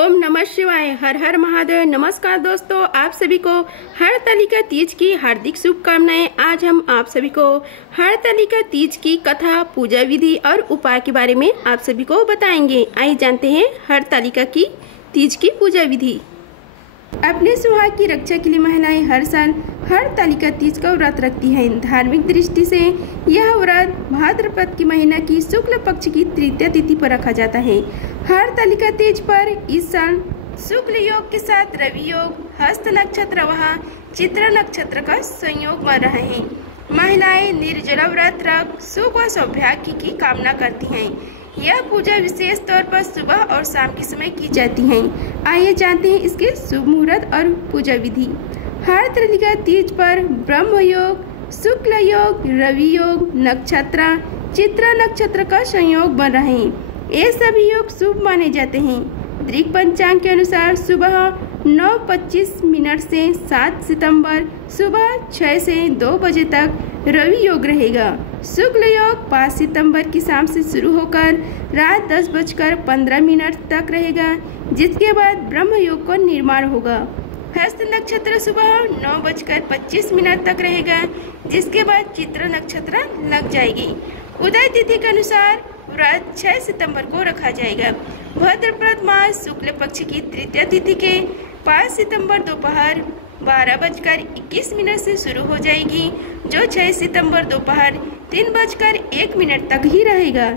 ओम नमः शिवाय। हर हर महादेव। नमस्कार दोस्तों, आप सभी को हरतालिका तीज की हार्दिक शुभकामनाएं। आज हम आप सभी को हरतालिका तीज की कथा, पूजा विधि और उपाय के बारे में आप सभी को बताएंगे। आइए जानते हैं हरतालिका की तीज की पूजा विधि। अपने सुहाग की रक्षा के लिए महिलाएं हर साल हरतालिका तीज का व्रत रखती हैं। धार्मिक दृष्टि से यह व्रत भाद्रपद के महीना की शुक्ल पक्ष की तृतीया तिथि पर रखा जाता है। हरतालिका तीज पर इस साल शुक्ल योग के साथ रवि योग, हस्त नक्षत्र व चित्र नक्षत्र का संयोग बन रहे हैं। महिलाएं निर्जला व्रत रख सुख व सौभाग्य की कामना करती हैं। यह पूजा विशेष तौर पर सुबह और शाम के समय की जाती है। आइए जानते हैं इसके शुभ मुहूर्त और पूजा विधि। हरतालिका तीज पर ब्रह्म योग, शुक्ल योग, रवि योग, नक्षत्र, चित्रा नक्षत्र का संयोग बन रहे हैं। ये सभी योग शुभ माने जाते हैं। दृक पंचांग के अनुसार सुबह 9:25 से 7 सितंबर सुबह 6 से 2 बजे तक रवि योग रहेगा। शुक्ल योग 5 सितंबर की शाम से शुरू होकर रात 10:15 तक रहेगा, जिसके बाद ब्रह्म योग का निर्माण होगा। हस्त नक्षत्र सुबह 9:25 तक रहेगा, जिसके बाद चित्र नक्षत्र लग जाएगी। उदय तिथि के अनुसार व्रत 6 सितंबर को रखा जाएगा। भाद्रपद मास शुक्ल पक्ष की तृतीया तिथि के 5 सितंबर दोपहर 12:21 से शुरू हो जाएगी, जो 6 सितंबर दोपहर 3:01 तक ही रहेगा।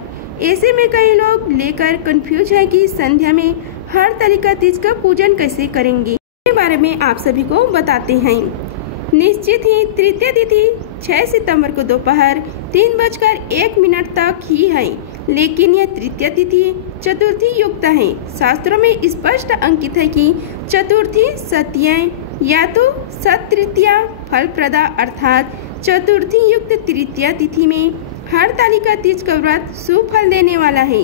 ऐसे में कई लोग लेकर कंफ्यूज है कि संध्या में हरतालिका तीज का पूजन कैसे करेंगे। इसके बारे में आप सभी को बताते हैं। निश्चित ही तृतीया तिथि 6 सितंबर को दोपहर 3:01 तक ही है, लेकिन यह तृतीया तिथि चतुर्थी युक्त है। शास्त्रों में स्पष्ट अंकित है कि चतुर्थी सत्य या तो सतृतीया फलप्रदा अर्थात चतुर्थी युक्त तृतीया तिथि में हरतालिका तीज का व्रत शुभ फल देने वाला है।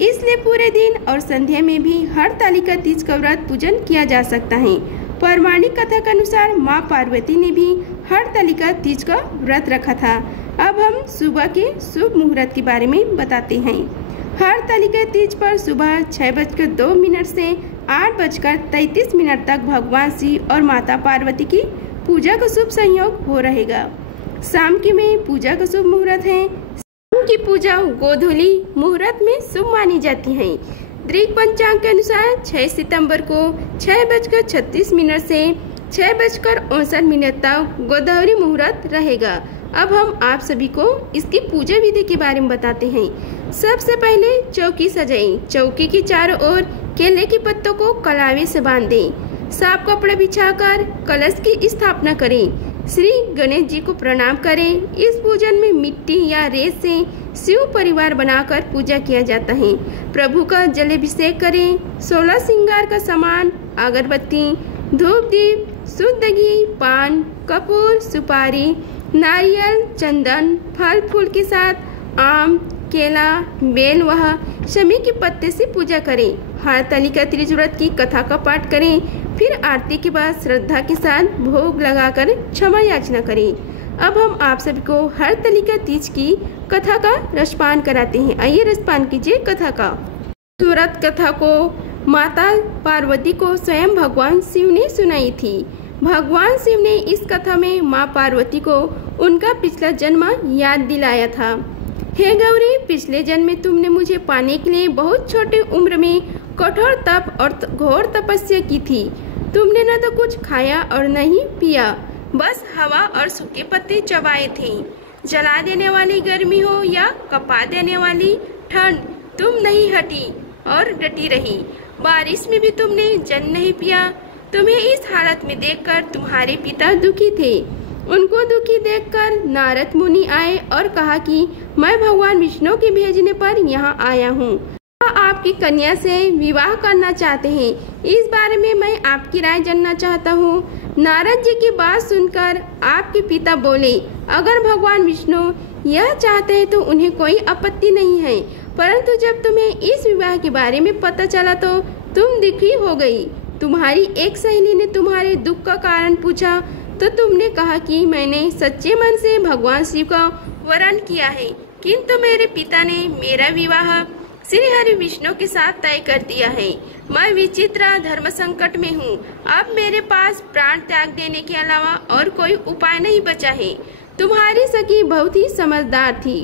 इसलिए पूरे दिन और संध्या में भी हरतालिका तीज का व्रत पूजन किया जा सकता है। पौराणिक कथा के अनुसार माँ पार्वती ने भी हरतालिका तीज का व्रत रखा था। अब हम सुबह के शुभ मुहूर्त के बारे में बताते हैं। हरतालिका तीज पर सुबह 6:02 से 8:33 तक भगवान शिव और माता पार्वती की पूजा का शुभ संयोग हो रहेगा। शाम की में पूजा का शुभ मुहूर्त है। शाम की पूजा गोधूली मुहूर्त में शुभ मानी जाती है। दृक पंचांग के अनुसार 6 सितंबर को 6:36 से 6:59 तक गोधूली मुहूर्त रहेगा। अब हम आप सभी को इसकी पूजा विधि के बारे में बताते हैं। सबसे पहले चौकी सजाएं। चौकी के चारों ओर केले के पत्तों को कलावे से बांध दें। साफ कपड़ा बिछाकर कलश की स्थापना करें। श्री गणेश जी को प्रणाम करें। इस पूजन में मिट्टी या रेत से शिव परिवार बनाकर पूजा किया जाता है। प्रभु का जलाभिषेक करें। 16 श्रृंगार का सामान, अगरबत्ती, धूप दीप, शुद्ध घी, पान, कपूर, सुपारी, नारियल, चंदन, फल फूल के साथ आम, केला, बेल व शमी के पत्ते से पूजा करें। हरतालिका तीज व्रत की कथा का पाठ करें। फिर आरती के बाद श्रद्धा के साथ भोग लगाकर क्षमा याचना करें। अब हम आप सभी को हरतालिका तीज की कथा का रसपान कराते हैं। आइए रसपान कीजिए कथा का। व्रत कथा को माता पार्वती को स्वयं भगवान शिव ने सुनाई थी। भगवान शिव ने इस कथा में माँ पार्वती को उनका पिछला जन्म याद दिलाया था। हे गौरी, पिछले जन्म में तुमने मुझे पाने के लिए बहुत छोटे उम्र में कठोर तप और घोर तपस्या की थी। तुमने न तो कुछ खाया और न ही पिया, बस हवा और सूखे पत्ते चबाए थे। जला देने वाली गर्मी हो या कपा देने वाली ठंड, तुम नहीं हटी और डटी रही। बारिश में भी तुमने जल नहीं पिया। तुम्हें इस हालत में देखकर तुम्हारे पिता दुखी थे। उनको दुखी देखकर नारद मुनि आए और कहा कि मैं भगवान विष्णु के भेजने पर यहाँ आया हूँ। आपकी कन्या से विवाह करना चाहते हैं। इस बारे में मैं आपकी राय जानना चाहता हूँ। नारद जी की बात सुनकर आपके पिता बोले, अगर भगवान विष्णु यह चाहते हैं तो उन्हें कोई आपत्ति नहीं है, परंतु जब तुम्हें इस विवाह के बारे में पता चला तो तुम दुखी हो गई। तुम्हारी एक सहेली ने तुम्हारे दुख का कारण पूछा तो तुमने कहा कि मैंने सच्चे मन से भगवान शिव का वरण किया है, किंतु मेरे पिता ने मेरा विवाह श्री हरि विष्णु के साथ तय कर दिया है। मैं विचित्र धर्म संकट में हूँ। अब मेरे पास प्राण त्याग देने के अलावा और कोई उपाय नहीं बचा है। तुम्हारी सखी बहुत ही समझदार थी।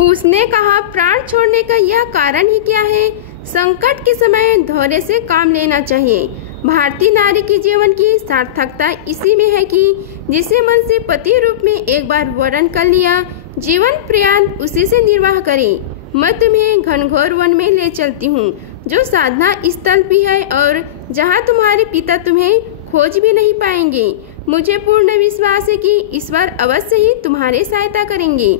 उसने कहा, प्राण छोड़ने का यह कारण ही क्या है? संकट के समय धैर्य से काम लेना चाहिए। भारतीय नारी के जीवन की सार्थकता इसी में है कि जिसे मन से पति रूप में एक बार वर्ण कर लिया, जीवन पर्यंत उसी से निर्वाह करे। मैं तुम्हें घनघोर वन में ले चलती हूँ, जो साधना स्थल भी है और जहाँ तुम्हारे पिता तुम्हें खोज भी नहीं पाएंगे। मुझे पूर्ण विश्वास है कि ईश्वर अवश्य ही तुम्हारी सहायता करेंगे।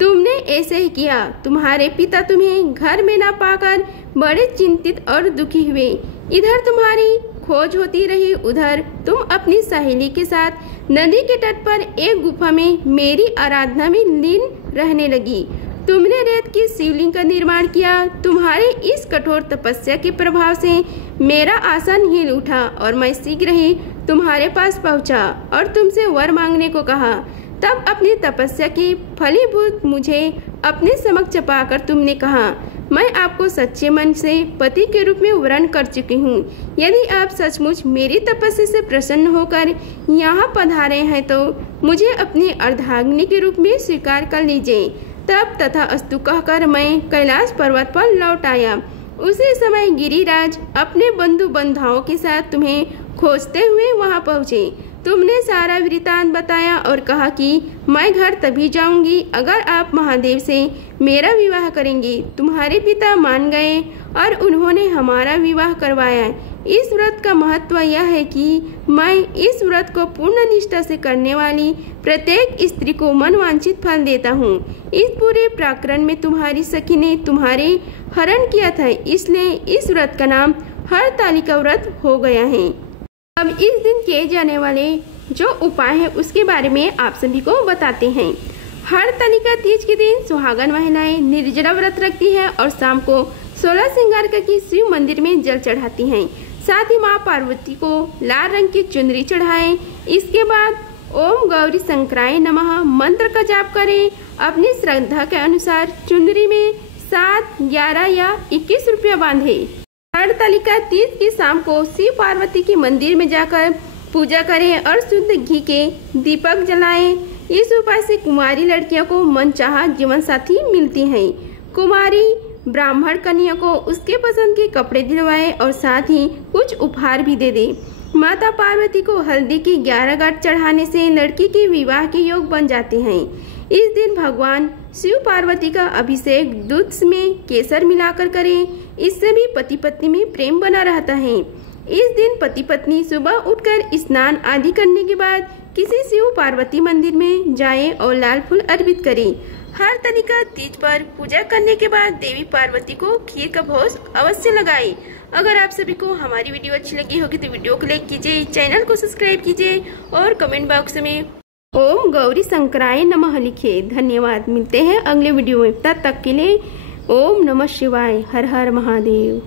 तुमने ऐसे ही किया। तुम्हारे पिता तुम्हें घर में न पाकर बड़े चिंतित और दुखी हुए। इधर तुम्हारी खोज होती रही, उधर तुम अपनी सहेली के साथ नदी के तट पर एक गुफा में मेरी आराधना में लीन रहने लगी। तुमने रेत की शिवलिंग का निर्माण किया। तुम्हारी इस कठोर तपस्या के प्रभाव से मेरा आसन हिल उठा और मैं शीघ्र ही तुम्हारे पास पहुंचा और तुमसे वर मांगने को कहा। तब अपनी तपस्या की फलीभूत मुझे अपने समक्ष पाकर तुमने कहा, मैं आपको सच्चे मन से पति के रूप में वर्ण कर चुकी हूँ। यदि आप सचमुच मेरी तपस्या से प्रसन्न होकर यहाँ पधारे हैं तो मुझे अपनी अर्धाग्नि के रूप में स्वीकार कर लीजिए। तब तथा अस्तु कहकर मैं कैलाश पर्वत पर लौट आया। उसी समय गिरिराज अपने बंधु बंधाओं के साथ तुम्हें खोजते हुए वहां पहुँचे। तुमने सारा वृतांत बताया और कहा कि मैं घर तभी जाऊंगी अगर आप महादेव से मेरा विवाह करेंगे। तुम्हारे पिता मान गए और उन्होंने हमारा विवाह करवाया। इस व्रत का महत्व यह है कि मैं इस व्रत को पूर्ण निष्ठा से करने वाली प्रत्येक स्त्री को मनवांछित फल देता हूँ। इस पूरे प्रकरण में तुम्हारी सखी ने तुम्हारे हरण किया था, इसलिए इस व्रत का नाम हरतालिका व्रत हो गया है। अब इस दिन किए जाने वाले जो उपाय है उसके बारे में आप सभी को बताते हैं। हरतालिका तीज के दिन सुहागन महिलाएं निर्जला व्रत रखती है और शाम को 16 श्रृंगार करके शिव मंदिर में जल चढ़ाती हैं। साथ ही माँ पार्वती को लाल रंग की चुनरी चढ़ाएं। इसके बाद ओम गौरी शंकराय नमः मंत्र का जाप करें। अपनी श्रद्धा के अनुसार चुनरी में 7, 11 या 21 रुपया बांधे। हरतालिका तीज की शाम को शिव पार्वती के मंदिर में जाकर पूजा करें और शुद्ध घी के दीपक जलाएं। इस उपाय से कुमारी लड़कियों को मनचाहा जीवन साथी मिलती हैं। कुमारी ब्राह्मण कन्या को उसके पसंद के कपड़े दिलवाए और साथ ही कुछ उपहार भी दे दे। माता पार्वती को हल्दी की 11 गांठ चढ़ाने से लड़की के विवाह के योग बन जाते हैं। इस दिन भगवान शिव पार्वती का अभिषेक दूध में केसर मिलाकर करें। इससे भी पति पत्नी में प्रेम बना रहता है। इस दिन पति पत्नी सुबह उठकर स्नान आदि करने के बाद किसी शिव पार्वती मंदिर में जाएं और लाल फूल अर्पित करें। हरतालिका तीज पर पूजा करने के बाद देवी पार्वती को खीर का भोग अवश्य लगाएं। अगर आप सभी को हमारी वीडियो अच्छी लगी होगी तो वीडियो को लाइक कीजिए, चैनल को सब्सक्राइब कीजिए और कमेंट बॉक्स में ओम गौरी शंकराय नमः लिखिए। धन्यवाद। मिलते हैं अगले वीडियो में, तब तक के लिए ओम नमः शिवाय। हर हर महादेव।